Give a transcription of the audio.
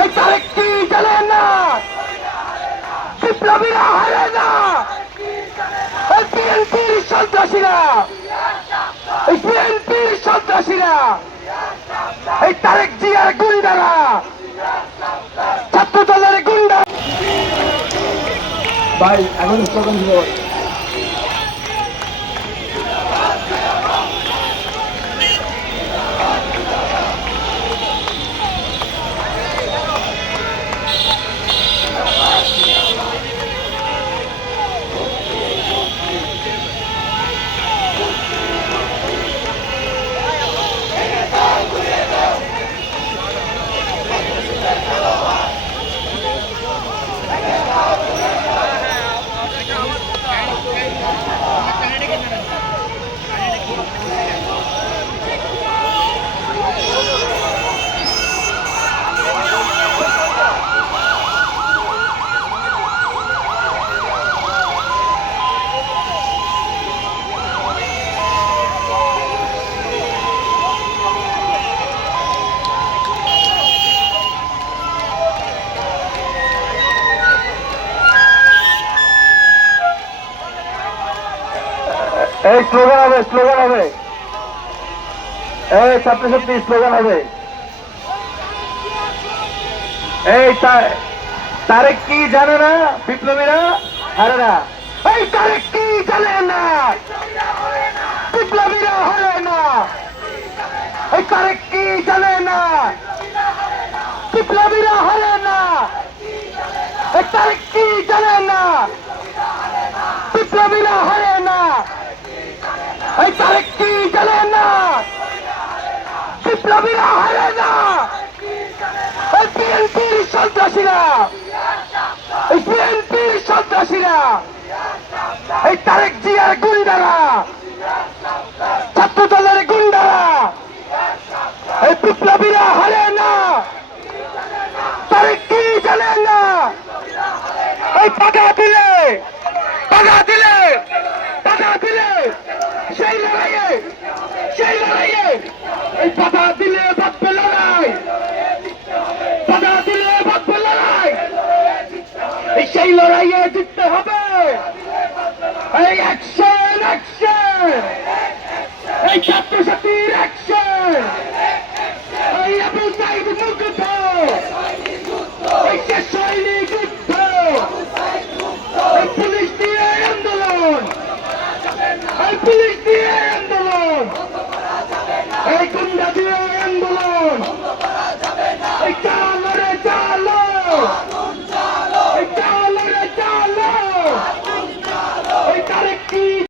এই তারেক কি জানে না, বিপ্লবীরা হারে না, এই বিএনপির সন্ত্রাসীরা, এই বিএনপির সন্ত্রাসীরা, এই তারেক জিয়ার গুন্ডারা, ছাত্র দলের গুন্ডা। ভাই এখন স্লোগান দিল। এই স্লোগান হবে, স্লোগান হবে, এই ছাত্রশক্তি স্লোগান হবে। এই তারেক কি জানে না, বিপ্লবীরা হারে না। এই তারেক কি জানে না, বিপ্লবীরা হারে না। এই তারেক কি জানে না, বিপ্লবীরা হারে না। এই তারেক কি জানে না, বিপ্লবীরা হারে না। এই তারেক কি জানে না, বিপ্লবীরা হারে না। এই বিএনপির সন্ত্রাসীরা, এই বিএনপির সন্ত্রাসীরা, এই তারেক জিয়ার গুন্ডারা, ছাত্র দলের গুন্ডারা, এই বিপ্লবীরা হারে না।